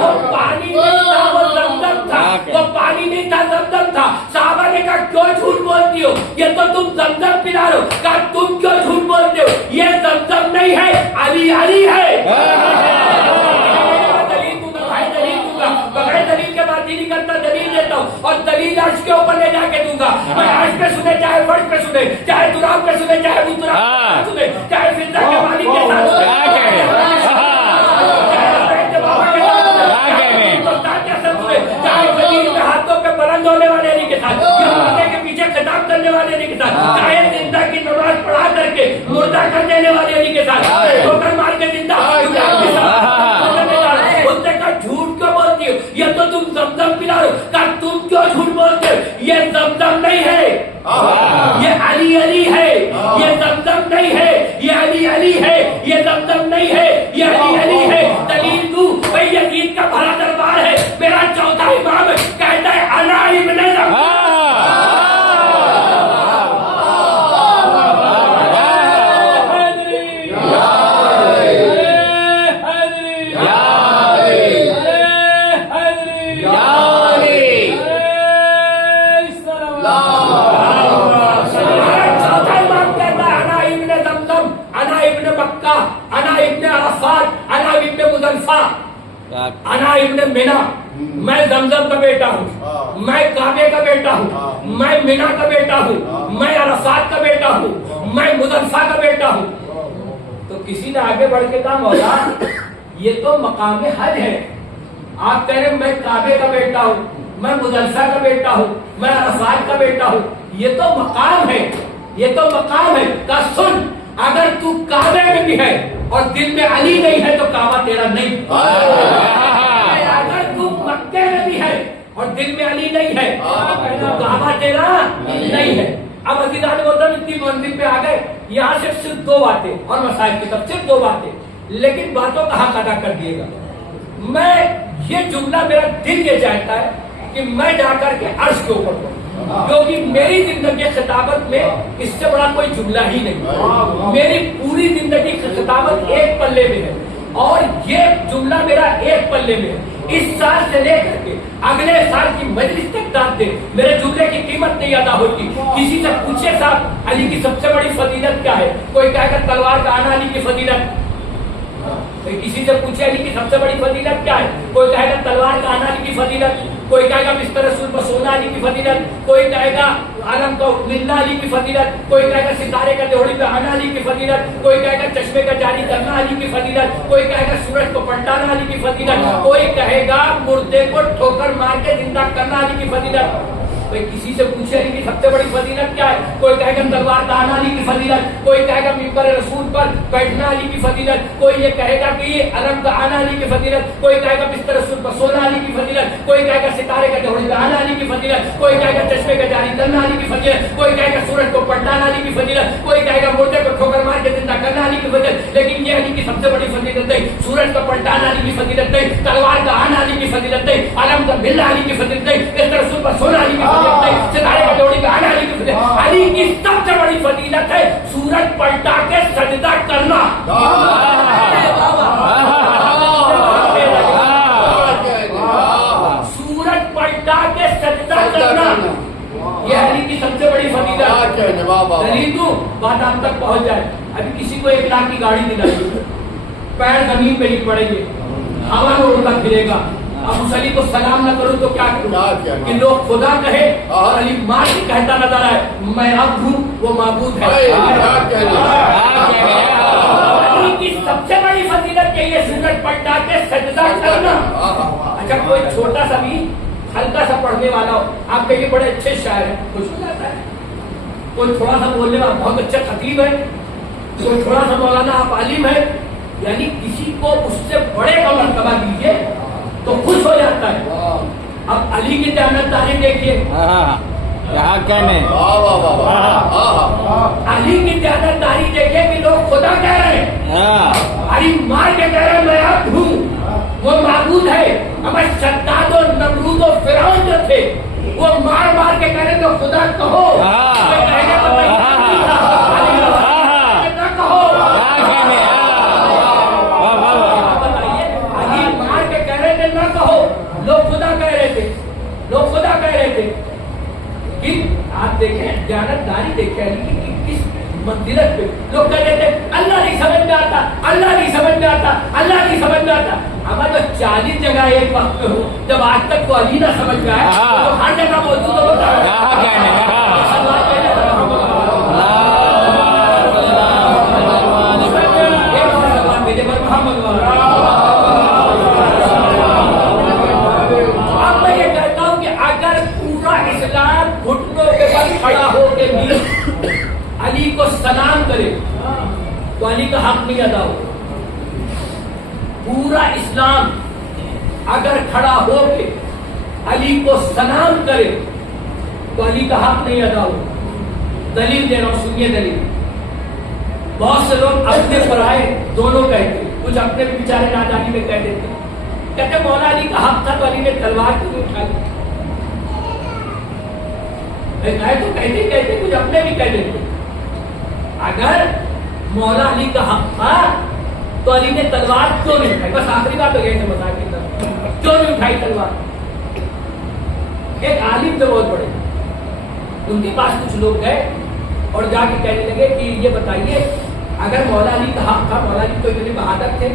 وہ پانی نہیں تھا، وہ زمزم تھا. وہ پانی نہیں تھا، زمزم تھا. صحابہ نے کہا کیوں جھوٹ بولتی ہو، یہ تو تم زمزم پلا رہے ہو. کہا تم کیوں جھوٹ بولتے ہو، یہ زمزم نہیں ہے، علی علی ہے. بغیر دلیل کے بات نہیں کرتا، دلیل دیتا ہوں اور دلیل عرش کے اوپر لے جا کے دوں گا. میں عرش پہ سنے چاہے فرش پہ سنے، چاہے تراب پہ سنے، چاہے وہ تراب پہ سنے، چاہے فضا کے مالک کے ساتھ سنے. अना इब्न मिना, मैं जमजम का बेटा हूँ, मैं काबे का बेटा हूँ, मैं मिना का बेटा हूँ, मैं अरफात का बेटा हूँ, मैं मुजफ्फा का बेटा हूँ। तो किसी ने आगे बढ़ के कहा मौला ये तो मकाम हज है, आप कह रहे मैं काबे का बेटा हूँ, मैं मुजफ्फा का बेटा हूँ, मैं अरफात का बेटा हूँ, ये तो मकाम है, ये तो मकाम है। का सुन, अगर तू काबे में भी है और दिल में अली नहीं है तो काबा तेरा नहीं। अगर तू मक्के में भी है और दिल में अली नहीं है तो काबा तेरा नहीं है। अब अजीज़ान मोहतरम इतनी मंजिल पे आ गए, यहाँ से सिर्फ दो बातें और मसाइल की तरफ सिर्फ दो बातें, लेकिन बातों का हक अदा कर दिएगा। मैं ये जुमला मेरा दिल ये चाहता है कि मैं जाकर के अर्श के ऊपर पढ़ूं, क्योंकि मेरी जिंदगी खिताबत में इससे बड़ा कोई जुमला ही नहीं। मेरी पूरी जिंदगी की खिताबत एक पल्ले में है और ये जुमला मेरा एक पल्ले में है। इस साल से लेकर के अगले साल की मजलिस तक दाद दे, मेरे जुमले की कीमत नहीं अदा होती। किसी से पूछे साहब अली की सबसे बड़ी फजीलत क्या है, कोई कहेगा तलवार का आना अली की फजीलत। किसी से पूछे अली की सबसे बड़ी फजीलत क्या है, कोई कहेगा तलवार का आना अली की फजीलत, कोई कहेगा बिस्तर रसूल पर सोना अली की फजीलत, कोई कहेगा आलम को मिलना अली की फजीलत, कोई कहेगा सितारे का लोहड़ी पे आना अली की फजीलत, कोई कहेगा चश्मे का जारी करना अली की फजीलत, कोई कहेगा सूरज को पलटाना अली की फजीलत, कोई कहेगा मुर्दे को ठोकर मार के जिंदा करना अली की फजीलत। कोई किसी से पूछे अली की सबसे बड़ी फजीलत क्या है, कोई कहेगा तलवार का आना अली की फजीलत, कोई कहेगा मिंबर रसूल पर बैठना अली की फजीलत, कोई ये कहेगा कि अलम का आना अली की फजीलत, कोई कहेगा बिस्तर रसूल पर सोना अली की फजीलत, कोई कहेगा सितारे का जोड़ी पे आना अली की फजीलत, कोई कहेगा चश्मे का जारी करना अली की फजीलत, कोई कहेगा सूरज को पलटाना अली की फजीलत, कोई कहेगा मुर्दे को ठोकर मार के जिंदा करना अली की फजीलत। लेकिन ये अली की सबसे बड़ी फजीलत नहीं, सूरज को पलटाना अली की फजीलत नहीं, तलवार का आना अली की फजीलत नहीं, अलम का मिलना अली की फजीलत नहीं, बिस्तर रसूल पर सोना अली की सितारे का जोड़ी का आना अली की फजीलत। अली की सबसे बड़ी फजीलत है सूरज पलटा के सजदा करना। सूरज पलटा के सजदा करना, ये अली की सबसे बड़ी फजीलत। दलील दूं, बात आप तक पहुंच जाए। अभी किसी को 1 लाख की गाड़ी दिलाई, पैर जमीन पे नहीं पड़ेंगे, हवा में उड़ता फिरेगा, अब उस अली को सलाम न करूं तो क्या करूं कि लोग खुदा कहे और अली मां की कहता नजर आए मैं अब हूं वो माबूद है। अली की सबसे बड़ी फजीलत यही है सूरज पलटा के सजदा करना। अच्छा कोई छोटा सा भी हल्का सा पढ़ने वाला हो, आप कहिए बड़े अच्छे शायर हैं, खुश हो जाता है। कोई थोड़ा सा बोलने वाला बहुत अच्छा खतीब है, कोई थोड़ा सा मौलाना आप आलिम है, यानी किसी को उससे बड़े का मर्तबा दीजिए तो खुश हो जाता है। अब अली की जानतदारी देखिए, अली की जानतदारी देखिए कि लोग खुदा कह रहे हैं, अली मार के कह रहे हैं मैं अब हूँ वो माबूद है। अब शद्दाद और नमरूद और फिरौन जो थे वो मार मार के कह रहे तो खुदा कहो, लोग खुदा कह रहे थे कि आप देखें जानतदारी देखें अली की किस मंजिलत पे। लोग कह रहे थे अल्लाह नहीं समझ में आता, अल्लाह नहीं समझ में आता, अल्लाह नहीं समझ में आता। हमारा तो 40 जगह एक वक्त में हो, जब आज तक को अली ना समझ में आए तो हर जगह मौजूद होता है। अली को सलाम करे तो अली का हक नहीं अदा हो। पूरा इस्लाम अगर खड़ा हो के अली को सलाम करे तो अली का हक नहीं अदा हो। दलील दे रहा हूं, सुनिए दलील। बहुत से लोग अपने पराए दोनों कहते, कुछ अपने भी बेचारे नादानी में कह देते, कहते मौला अली का हक था तो अली ने तलवार क्यों उठाई। तो कहते कुछ अपने भी कह देते, अगर मौला अली का हक था तो अली ने तलवार क्यों नहीं उठाई। बस आखिरी बात हो गई थे मजाक की तरफ, क्यों नहीं उठाई तलवार। एक आलिम थे बहुत बड़े, उनके पास कुछ लोग गए और जाके कहने लगे कि ये बताइए अगर मौला अली का हक था, मौला अली तो इतने बहादुर थे,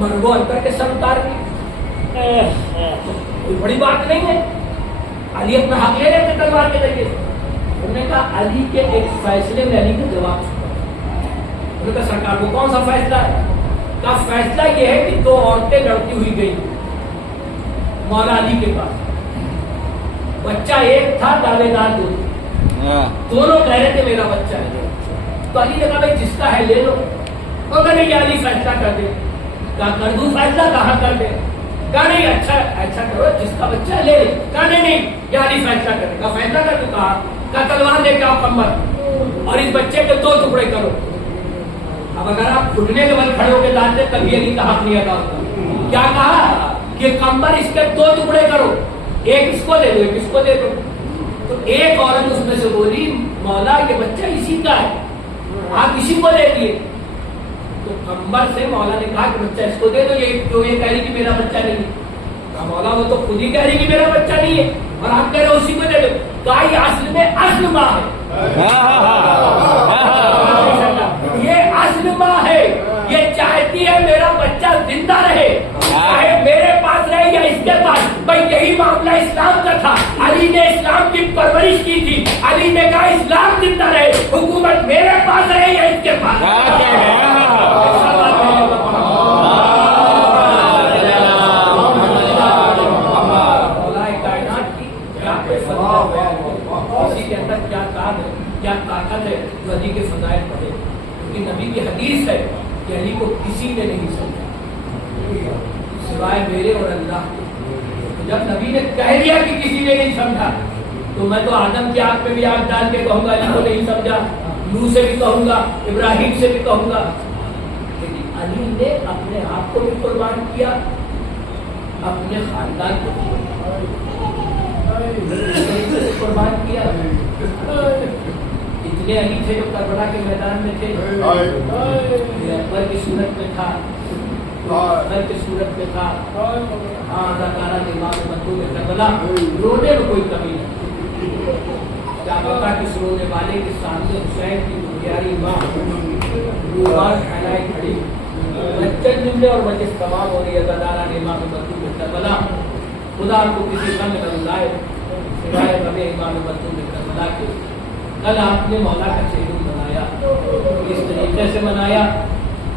मरगो अंतर के सर उतार दिए, कोई बड़ी बात नहीं है। अली अपना हक ले लेते तलवार के जरिए। उन्होंने कहा अली के एक फैसले में अली को जवाब छुपा। उन्होंने कहा सरकार वो कौन सा फैसला है? का फैसला ये है कि दो औरतें लड़ती हुई गई मौला अली के पास, बच्चा एक था, दावेदार दो, दोनों कह रहे थे मेरा बच्चा है। तो अली ने कहा भाई जिसका है ले लो। तो कहा नहीं अली फैसला कर दे। कहा कर दूं फैसला? कहा कर दे। कहा नहीं अच्छा अच्छा करो, जिसका बच्चा है ले ले। कहा नहीं ये अली फैसला कर दे। कहा फैसला कर दूं? कहा तलवार लेके आओ कंबल और इस बच्चे के दो टुकड़े करो। अब अगर आप घुटने के बल खड़े होकर लाते तभी अली का हक नहीं अदा होता। क्या कहा कि कंबल इसके दो टुकड़े करो, एक इसको ले लो एक इसको दे दो। तो एक औरत उसमें से बोली मौला ये बच्चा इसी का है, आप इसी को ले लिए। तो कंबल से मौला ने कहा कि बच्चा इसको दे दो, ये जो ये कह रही कि मेरा बच्चा नहीं है। कहा मौला वो तो खुद ही कह रही कि मेरा बच्चा नहीं है और आप कह रहे हो उसी को दे दो। कहा ये असल में असल माँ है, ये असल माँ है, ये चाहती है मेरा बच्चा जिंदा रहे, चाहे मेरे पास रहे या इसके पास। भाई यही मामला इस्लाम का था। अली ने इस्लाम की परवरिश की थी। अली ने कहा इस्लाम जिंदा रहे, हुकूमत मेरे पास रहे या इसके पास। किसी के अंदर क्या क्या ताकत है जो अली के फजाइल पढ़े, क्योंकि नबी की हदीस है कि अली को किसी ने नहीं समझा सिवाय मेरे और अल्लाह के। जब नबी ने कह दिया कि किसी ने नहीं समझा, तो मैं तो आदम की आंख में भी आंख डाल के कहूंगा अली को नहीं समझा, नूह से भी कहूंगा, इब्राहिम से भी कहूंगा। लेकिन अली ने अपने आप को भी कुर्बान किया, अपने खानदान को कुर्बान किया। इतने अली थे जो करबला के मैदान में थे, अकबर की सूरत में था, अकबर की सूरत में था। हाँ अदाकारा इमाम बंधु में करबला, रोने में कोई कमी नहीं। क्या पता कि रोने वाले के सामने हुसैन की प्यारी माँ रूहान फैलाई खड़ी, बच्चन जुमले और मजिस तमाम हो रही है। अदाकारा इमाम बंधु में करबला, खुदा को किसी रंग में बुलाए सिवाय कभी इमाम बंधु में करबला के। कल आपने मौला का शेड्यूल बनाया, इस तरीके से बनाया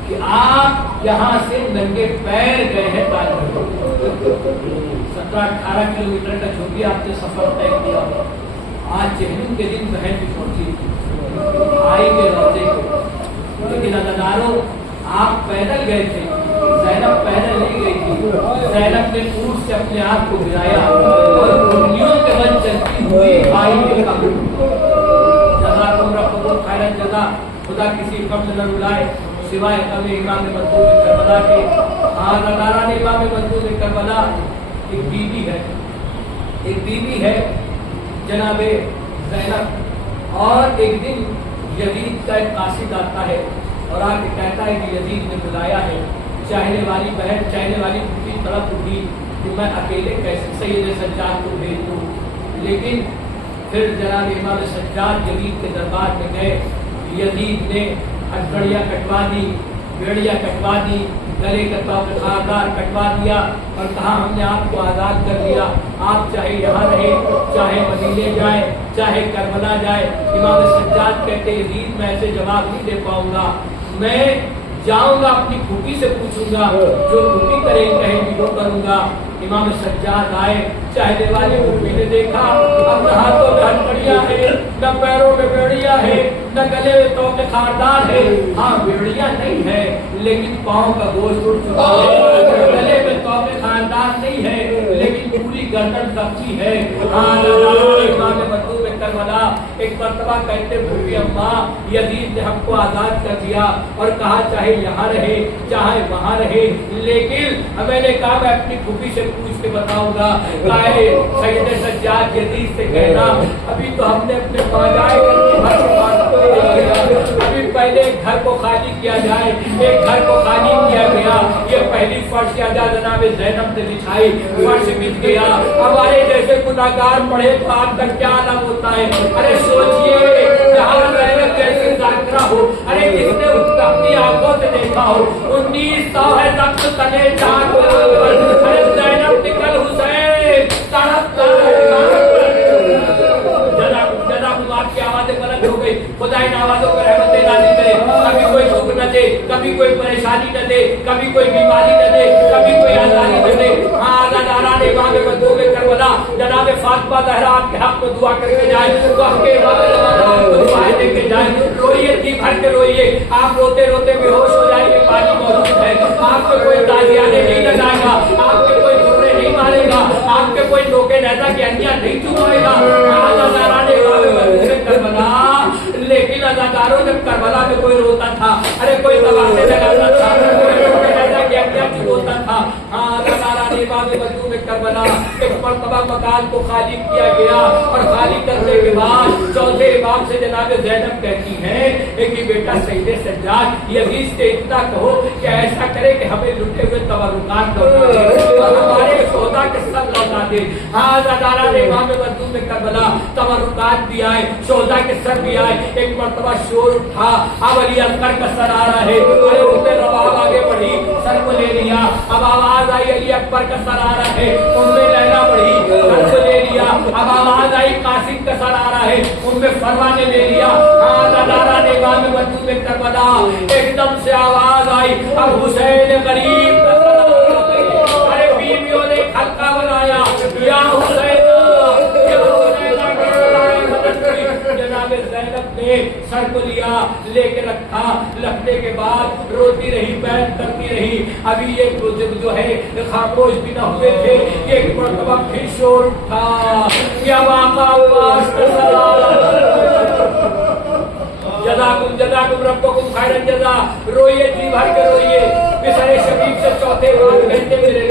कि आप यहाँ से नंगे पैर गए हैं 17-18 किलोमीटर का जो भी आपने सफर तय किया। आज चेहलूम के दिन बहन भी पहुंची भाई के रोजे को, लेकिन अदादारों आप पैदल गए थे, ज़ैनब पैदल नहीं गई थी। ज़ैनब ने ऊँट से अपने आप को गिराया और उंगलियों के बल चलती हुई भाई के कब्र जगह खुदा किसी कब्र न रुलाए सिवाय कभी इमाम बंधु करबला के। अदाकारा ने इमाम बंधु करबला एक बीवी है जनाबे ज़ैनब। और एक दिन यजीद का एक कासिद आता है और आके कहता है कि यजीद ने बुलाया है। चाहने वाली बहन चाहने वाली दूसरी तरफ उठी कि मैं अकेले कैसे सैयद सज्जाद को भेज दूँ। लेकिन फिर जनाब इमाम सज्जाद यजीद के दरबार में गए। यजीद ने हथकड़ियाँ कटवा दी, बेड़ियाँ कटवा दी, गले का खारदार कटवा दिया और कहा हमने आपको आज़ाद कर दिया, आप चाहे यहाँ रहे, चाहे मदीने जाए, चाहे करबला जाए। इमाम सज्जाद कहते यजीद मैं ऐसे जवाब नहीं दे पाऊंगा, मैं जाऊंगा अपनी फूफी से पूछूंगा, जो फूफी कहेंगी वो करूंगा। इमाम सज्जाद आए, चाहने वाली फूफी ने देखा अब न हाथों में हथकड़ियाँ है, न पैरों में बेड़ियाँ है, न गले में तोके खारदार है। हाँ बेड़ियाँ नहीं है लेकिन पाँव का गोश्त उठ चुका है, गले में तोके खारदार नहीं है लेकिन पूरी गर्दन दबी है। इमाम बंधु में करबला एक मरतबा कहते फूफी अम्मा यजीद ने हमको आज़ाद कर दिया और कहा चाहे यहाँ रहे चाहे वहाँ रहे, लेकिन मैंने कहा मैं अपनी फूफी से पूछ के बताऊंगा। सैयद सज्जाद यजीद से कहना अभी तो हमने अपने बाजाए करके अभी पहले एक घर को खाली किया जाए। एक घर को खाली किया गया, ये पहली फर्श क्या जनाब ज़ैनब ने बिछाई, फर्श बिछ गया। हमारे जैसे गुनाहगार पढ़े तो आपका क्या अलग होता है। अरे सोचिए जहाँ ज़ैनब जैसे ज़ाकिरा हो, अरे जिसने अपनी आंखों से देखा हो 1900 है तख्त तले चाक, अरे ज़ैनब निकल हुसैन तड़पता है। जनाब आपकी आवाजें बुलंद हो गई, खुदा इन आवाजों पर रहमत नाज़िल करे। कभी कोई दुख न दे, कभी कोई परेशानी न दे, कभी कोई बीमारी न दे, कभी कोई आजादी न दे। हाँ नाराने इमाम मजलूम करबला जनाब फातिमा ज़हरा आपके हक में दुआ करके जाए, तो आपके दुआएं देके जाए। रोइए, जी भर के रोइए, आप रोते रोते बेहोश हो जाएंगे, पानी मौजूद है। आपको कोई ताजियाने नहीं लगाएगा, आपके कोई धुर्रे नहीं मारेगा, आपके कोई टोके नैजा की अन्या नहीं चुमाएगा। नाराने करबला, लेकिन अदाकारों जब करबला में कोई रोता था, अरे कोई तबासे लगाता था, होता था। हाँ करबला एक मरतबा मकान को खाली किया गया और खाली करने के बाद चौथे इमाम से जनाब ज़ैनब कहती हैं कि बेटा सैयदे सज्जाद यजीद से इतना कहो कि ऐसा करे कि हमें लुटे हुए तबरुकात और हमारे सौदा के सब लौटा दे। हाँ ज़ादारा ने इमाम मजलूम करबला तबरुकात भी आए, सौदा के सर भी आए। एक मरतबा शोर उठा, अब अली असगर का सर आ रहा है, अरे उनने रवाब आगे बढ़ी, सर को ले लिया। अब आवाज आई अली अकबर का सर आ रहा है, उनमें लहरा बढ़ी, सर को ले लिया। अब आवाज आई कासिम का सर आ रहा है, उनमें फरवा ने ले लिया। ज़ादारा ने इमाम मजलूम करबला एकदम से आवाज आई अब हुसैन गरीब का सर आ गया। अरे बीवियों ने हल्का बनाया, या हुसैन जनाब ज़ैनब ने सर को लिया, लेके रखा, रखने के बाद रोती रही, बैठ करती रही। अभी ये जो है खामोश भी न हुए थे, एक मरतबा फिर शोर उठा, क्या वाक़ा जज़ाकुम जज़ाकुम रब्बुकुम खैरन जज़ा। रोइए, जी भर के रोइए। बिसरे शरीफ से चौथे बार कहते मेरे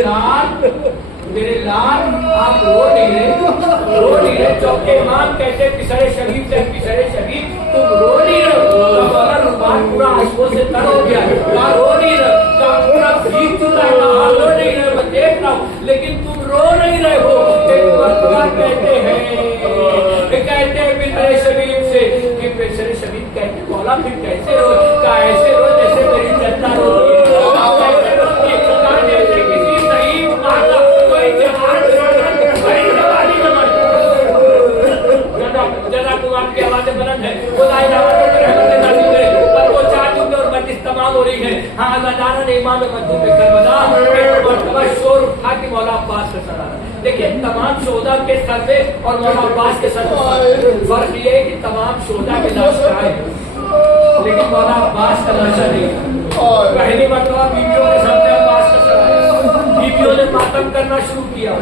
लाल आप रो नहीं रहे। चौथे इमाम कहते पिसरे शरीफ से, पिसरे शरीफ तुम रो नहीं रहे, अगर रुमान पूरा आंसुओं से तर हो गया, रो नहीं रहे, पूरा भीग चुका है, रो नहीं रहे, मैं देख रहा हूँ, लेकिन तुम रो नहीं रहे हो। एक मरतबा कहते हैं पिसरे शरीफ से कि पिसरे शरीफ कहते मौला फिर कैसे रो, का ऐसे रो जैसे मेरी जनता रो रही है, जैसे किसी शहीद माता कोई जहाज आपकी आवाजें बुलंद है, खुदा इन आवाज़ों पर रहमत नाज़िल करे। पर वो चार जुमले और मजलिस तमाम हो रही है। हाँ ज़ादारा ने इमाम मजलूम करबला एक मरतबा शोर उठा कि मौला अब्बास का सर आ रहा। देखिए तमाम शोहदा के सर पे और मौला अब्बास के सर पे फर्क ये है कि तमाम शोहदा के लाश आए, लेकिन मौला अब्बास का लाशा नहीं। पहली मरतबा बीवियों के सामने अब्बास का सर आया, बीवियों ने मातम करना शुरू किया,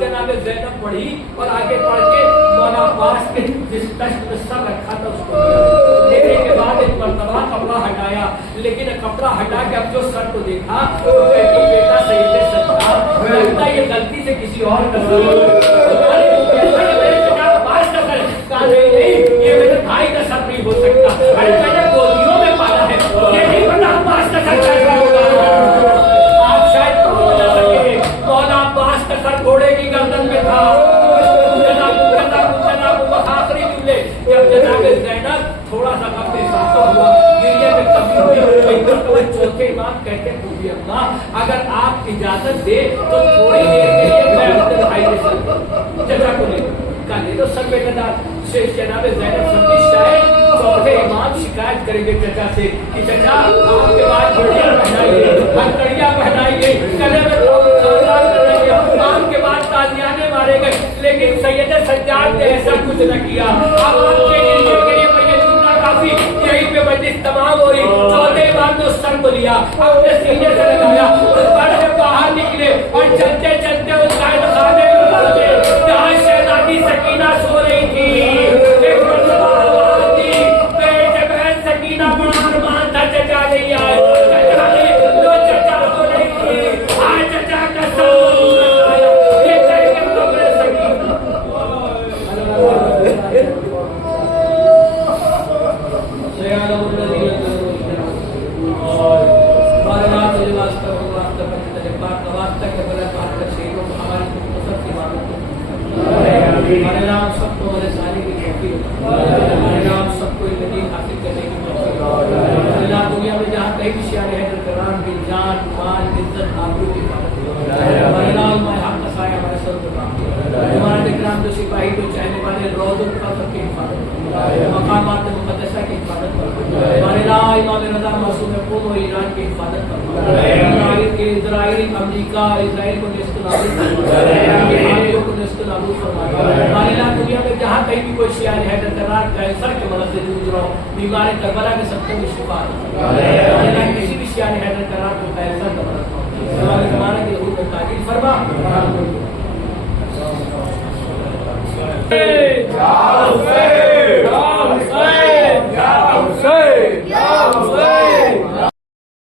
जनाब ज़ैनब पढ़ी और आगे पढ़ के मौला अब्बास के जिस तख्त में सर रखा था उसको लेने के बाद एक मरतबा कपड़ा हटाया, लेकिन कपड़ा हटा के अब जो सर को देखा तो कहती बेटा सैयदे सज्जाद लगता है ये गलती से किसी और का सर नहीं, ये मेरे भाई का सर नहीं हो सकता। अरे मैंने गोलियों में पाला है, ये नहीं पता अब्बास का सर कैसा होगा। आप शायद पहुंच ना सके, मौला अब्बास का सर घोड़े की गर्दन में था। आखिरी जुमले जब जनाब ज़ैनब थोड़ा सा अपने साथ हुआ, गिरिए में कमी हुई, चौथे इमाम कहते अल्लाह अगर आप इजाजत दे तो थोड़ी देर के लिए मैं अपने भाई के साथ चचा को ले तो सर बेटेदार से जनाब ज़ैनब समझी शायद चौथे इमाम शिकायत करेंगे चचा से कि चचा आपके बाद बढ़िया पहनाइए, हथकड़ियाँ पहनाइए, गले में आपके बाद ताजियाने मारे गए, लेकिन सैयद सज्जाद ने ऐसा कुछ न किया। अब आपके लिए मैं ये सुनना काफी, यहीं पे मजलिस तमाम हो रही। चौथे इमाम ने उस सर को लिया, अपने सीने से लगाया, उस बड़ से बाहर निकले और चलते चलते उस खाने में पहुंचे जहाँ शहजादी सकीना सो रही थी। एक मरतबा आवाज़ दी, बेटे बहन सकीना बड़ा अरमान था चचा नहीं आए, चचा नहीं, लो चचा को नहीं, आज चचा का सर ये करके पकड़े सकीना। ہمارے نام سب کو بڑے سارے کی توفیق، ہمارے نام سب کو علم حاصل کرنے کی توفیق، ہمارے نام دنیا میں جہاں کہیں بھی شیار حیدر کرام کی جان مال عزت آبرو کی حفاظت، ہمارے نام حق کا سایہ ہمارے سر پر رہا، ہمارے اکرام جو سپاہی کو چاہنے والے روزوں کا سب کی حفاظت، مقامات مقدسہ کی حفاظت کر، ہمارے نام امام رضا معصوم خون و ایران کی حفاظت کر، اسرائیل امریکہ اسرائیل کو نیست و نابود فرما، کو نیست و نابود فرما، ہمارے نام دنیا میں جہاں کہیں بھی کوئی شیار حیدر کرار کینسر کے مرض سے جوجھ رہا ہو، بیمار کربلا کے سب کو شفا، ہمارے نام کسی بھی شیار حیدر کرار کو کینسر کا مرض ہو، ہمارے زمانے کی روح میں تعجیل فرما۔ Hey!